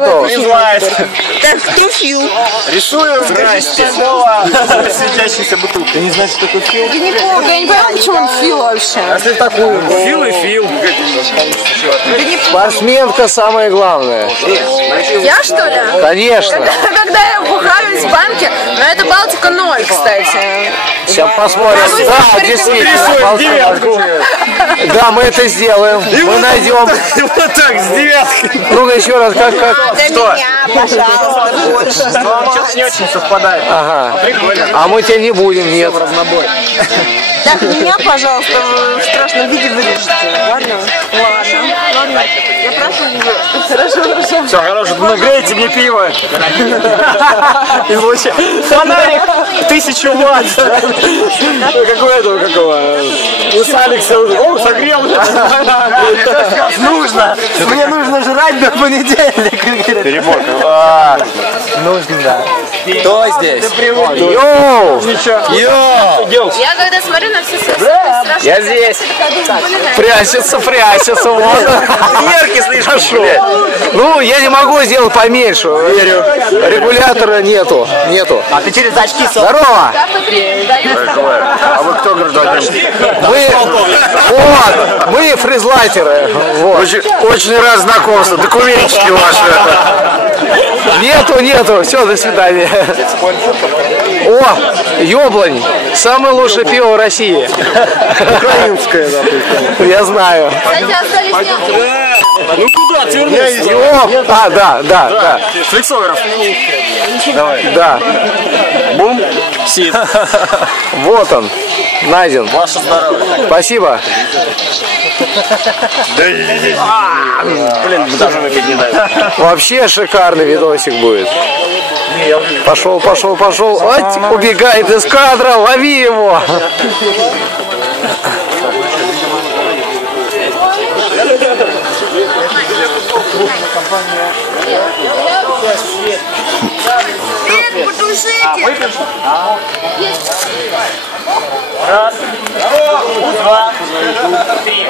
Не знает. Так, кто Фил? Рисуем. Здрасте. Светящаяся бутылка. Ты не знаешь, что такое Фил? Я не понимаю, почему он Фил вообще. Если такую. Фил и Фил. Спортсменка самое главное. Я, что ли? Конечно. Когда я бухаюсь в банке, но это Балтика 0, кстати. Сейчас посмотрим. Да, действительно. Девятку. Да, мы это сделаем. Мы найдем. Вот так, с девяткой. Ну-ка еще раз, как? Что? Меня, пожалуйста, больше. Вам что-то не очень совпадает. Ага. Прикольно. А мы тебя не будем, нет. Разнобой. Так, меня, пожалуйста, в страшном виде вырежете. Ладно? Ладно. Я прошу уже. Хорошо. Все, хорошо, нагрейте мне пиво. Излучай. Фонарик 1000 ватт. Какого? У Алекса уже. О, согрел. Нужно. Мне нужно жрать до понедельника. Переборка. Нужно, да. Кто здесь? Йоу! Йоу! Я когда смотрю на все страшные... Я здесь. Прячется, вот. Мерки слишком. Ну, я не могу сделать поменьше. Верю. Регулятора нету. А ты через очки Здорово! А вы кто, гражданин? Мы фризлайтеры. Вот. Очень рад знакомству. Документики ваши. Нету. Все, до свидания. О, Ёблань. Самое лучшее пиво в России. Украинское, допустим. Я знаю. Кстати, остались Ну куда? Отвернулся. Да. Флексограф. Давай. Да. Бум. Сид. Вот он. Найден. Ваше здоровье. Спасибо. Блин, даже выпить не дают. Вообще шикарный видосик будет. Пошел. Ой, убегает из кадра, лови его. Раз, два, три.